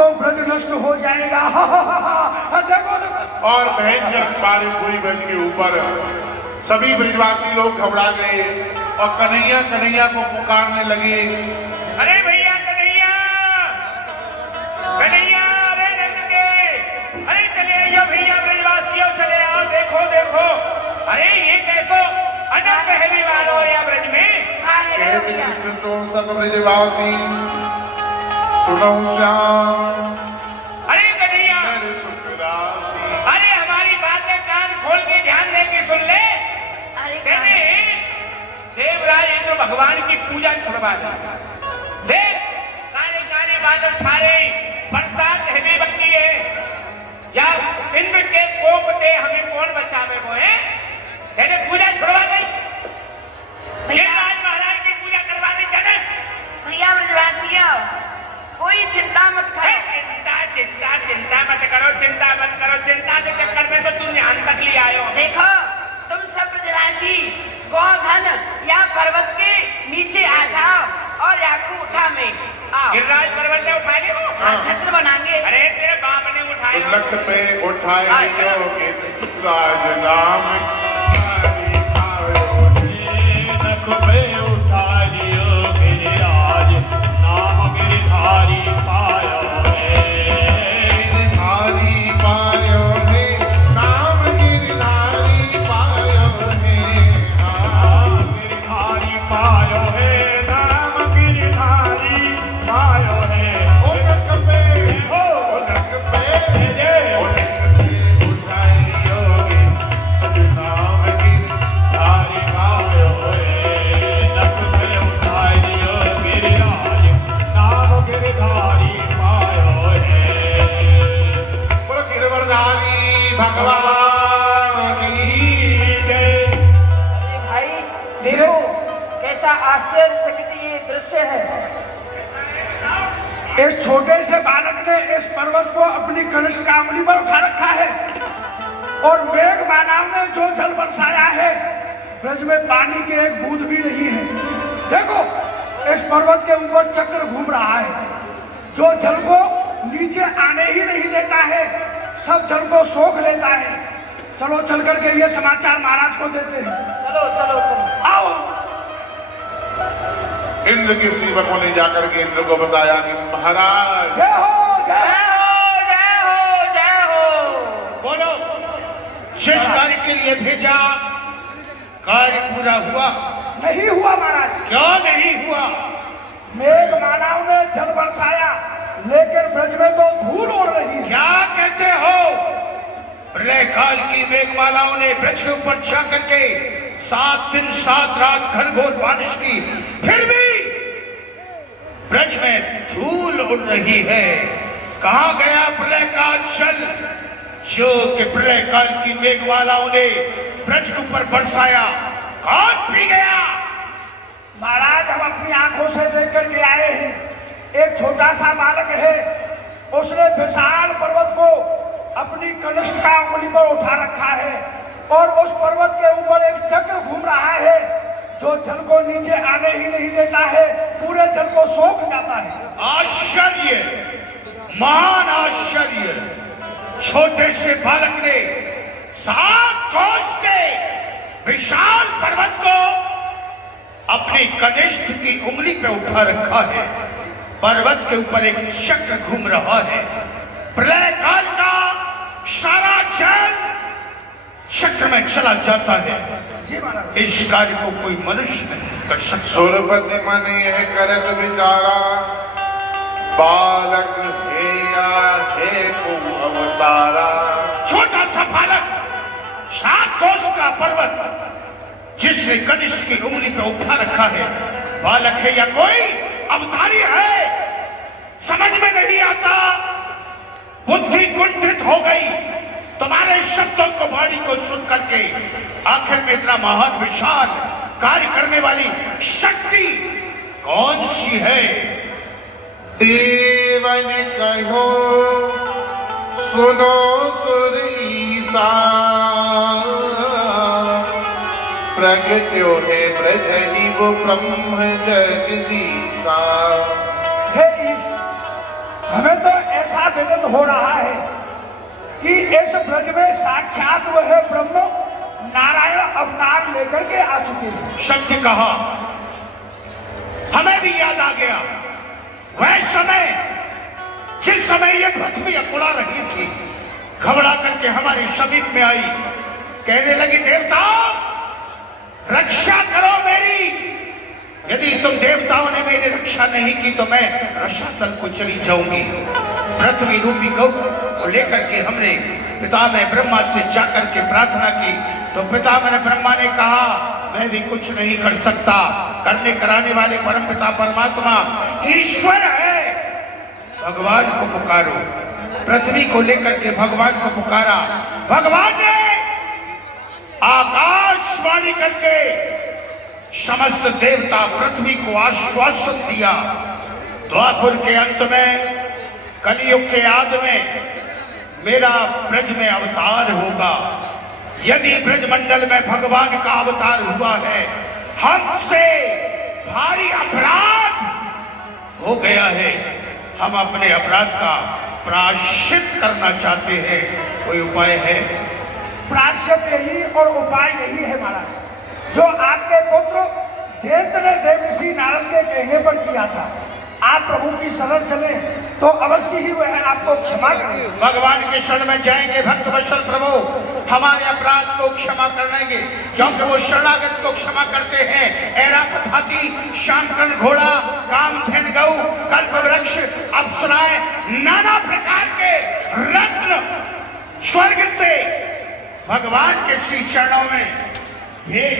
तो ब्रज नष्ट हो जाएगा। देखो देखो। और भयंकर बारिश हुई ब्रज के ऊपर। सभी ब्रजवासी लोग घबरा गए और कन्हैया कन्हैया को पुकारने लगे। अरे भैया कन्हैया, कन्हैया, अरे नंद के, अरे चले आइयो भैया ब्रजवासियों, चले आओ, देखो देखो, अरे ये कैसो अनंत है विवाह हो या ब्रज में। कहते कृष्ण तो सब ब्रजवासी सुनो श्याम। अरे कन्हैया, मेरे सुख राशि। अरे हमारी बातें कान खोल के ध्यान दे के सुन ले। कहते देवराज इंद्र भगवान की पूजा छुड़वा दे। देख काले काले बादल छा रहे, बरसात हेवी बनती है, या इंद्र के कोप से हमें कौन बचावे वो है। कहते पूजा छुड़वा दे, देवराज महाराज की पूजा करवा दे। जाने भैया ब्रजवासियों, कोई चिंता मत करो। चिंता चिंता चिंता मत करो, चिंता मत करो, चिंता के चक्कर में तो तुम यहाँ तक ले आए हो। देखो तुम सब ब्रजवासी गोधन या पर्वत के नीचे आ जाओ और याकू उठा में आओ। गिरिराज पर्वत ने उठा लियो, छत्र बनाएंगे। अरे तेरे बाप ने उठाए हो। लख पे उठाए योगे राज नाम लख पे उठा लियो गिरिराज नाम गिरधारी पायो गिरधारी पायो है, नाम गिरधारी पायो है। गिरधारी पायो है, नाम गिरधारी पायो है। ओ लख पे, हो ओ लख पे, जे ओ लख पे उठाए योगे नाम गिरधारी पायो है। लख पे उठा लियो गिरिराज नाम गिरधारी पायो है। बोलो गिरवरधारी भगवान की। जय। भाई देखो कैसा आश्चर्यचकित ये दृश्य है। इस छोटे से बालक ने इस पर्वत को अपनी कनिष्ठ का अंगुली पर उठा रखा है और मेघ मानव ने जो जल बरसाया है, ब्रज में पानी की एक बूंद भी नहीं है। देखो इस पर्वत के ऊपर चक्र घूम रहा है, जो जल को नीचे आने ही नहीं देता है, सब जल को सोख लेता है। चलो चल करके ये समाचार महाराज को देते हैं। चलो चलो चलो आओ। इंद्र के सेवकों ने जाकर के इंद्र को बताया कि महाराज जय हो जय हो। जय हो जय हो। बोलो, शेष कार्य के लिए भेजा, कार्य पूरा हुआ? नहीं हुआ महाराज। क्यों नहीं हुआ? मेघ मानव ने जल बरसाया, लेकिन ब्रज में तो धूल उड़ रही है। क्या कहते हो? प्रलय काल की मेघमालाओं ने ब्रज के ऊपर छा करके 7 दिन 7 रात घनघोर बारिश की, फिर भी ब्रज में धूल उड़ रही है। कहाँ गया प्रलय का जल जो कि प्रलय काल की मेघमालाओं ने ब्रज के ऊपर बरसाया? कौन पी गया? महाराज हम अपनी आंखों से देख करके आए हैं। एक छोटा सा बालक है, उसने विशाल पर्वत को अपनी कनिष्ठ का अंगुली पर उठा रखा है और उस पर्वत के ऊपर एक चक्र घूम रहा है, जो जल को नीचे आने ही नहीं देता है, पूरे जल को सोख जाता है। आश्चर्य, महान आश्चर्य। छोटे से बालक ने 7 कोस के विशाल पर्वत को अपनी कनिष्ठ की उंगली पे उठा रखा है। पर्वत के ऊपर एक चक्र घूम रहा है। प्रलय काल का सारा जल चक्र में चला जाता है। इस कार्य को कोई मनुष्य नहीं कर सकता। सुरपति मन यह करत विचारा, बालक हे हे को अवतारा। छोटा सा बालक 7 कोस का पर्वत जिसने कनिष्ठ की उंगली पे उठा रखा है, बालक है या कोई अवतारी है? समझ में नहीं आता। बुद्धि कुंठित हो गई तुम्हारे शब्दों को, वाणी को सुन करके। आखिर में इतना महान विशाल कार्य करने वाली शक्ति कौन सी है? देवन कहो सुनो सुर ईसा, प्रगट्यो है ब्रज ही वो ब्रह्म जगदीसा। हे ईश, हमें तो ऐसा आवेदन हो रहा है कि इस ब्रज में साक्षात वह ब्रह्म नारायण अवतार लेकर के आ चुके हैं। सत्य कहा, हमें भी याद आ गया वह समय जिस समय ये पृथ्वी अकुड़ा रही थी। घबरा करके हमारे समीप में आई, कहने लगी देवताओं रक्षा करो मेरी। यदि तुम देवताओं ने मेरी रक्षा नहीं की तो मैं रसातल को चली जाऊंगी। पृथ्वी रूपी गौ को लेकर के हमने पितामह ब्रह्मा से जाकर के प्रार्थना की तो पितामह ब्रह्मा ने कहा मैं भी कुछ नहीं कर सकता, करने कराने वाले परम पिता परमात्मा ईश्वर है, भगवान को पुकारो। पृथ्वी को लेकर के भगवान को पुकारा। भगवान ने आकाशवाणी करके समस्त देवता पृथ्वी को आश्वासन दिया। द्वापर के अंत में, कलयुग के आदि में मेरा ब्रज में अवतार होगा। यदि ब्रजमंडल में भगवान का अवतार हुआ है, हमसे भारी अपराध हो गया है, हम अपने अपराध का प्रायश्चित करना चाहते हैं, कोई उपाय है? प्रायश्चित यही और उपाय यही है महाराज, जो आपके पुत्र जयंत ने देवर्षि नारद के कहने पर किया था। आप प्रभु की शरण चले तो अवश्य ही वह आपको क्षमा करेंगे। भगवान के शरण में जाएंगे भक्त वत्सल प्रभु, हमारे अपराध को क्षमा करेंगे, क्योंकि वो शरणागत को क्षमा करते हैं। ऐरावत हाथी, श्यामकर्ण घोड़ा, कामधेनु गौ, कल्प वृक्ष, अप्सराएं, नाना प्रकार के रत्न स्वर्ग से भगवान के श्री चरणों में भेंट